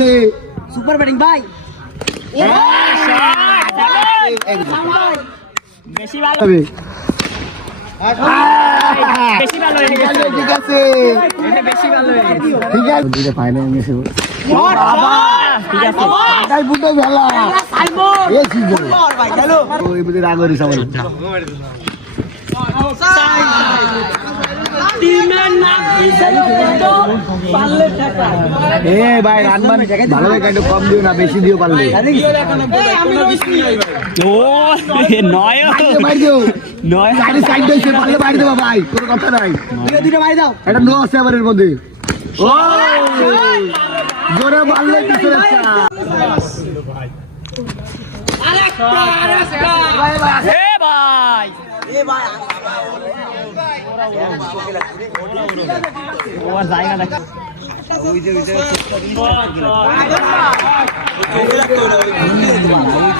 রে super batting ভাই বেশি ভালো বেশি ভালো ঠিক আছে এটা বেশি ভালো ঠিক আছে দুটো ফাইনাল গেছে বাবা ঠিক আছে তাই বুটো ভেলা এই ছিল ভাই চলো ওই বুঝে রাগ করিস আমার টিমের নাম দিছিল তো পারলে টাকা এ ভাই রান মান ভালো ভাই একটু কম দিও না বেশি দিও পারলে আমি ও নয় মার দিও নয় গাড়ি সাইড দিছে পারলে মার দেবা ভাই কোনো কথা নাই দুটো মারি দাও এটা নো আছে আমাদের মধ্যে ও জোরে মারলে কিছু একটা জায়গা দেখ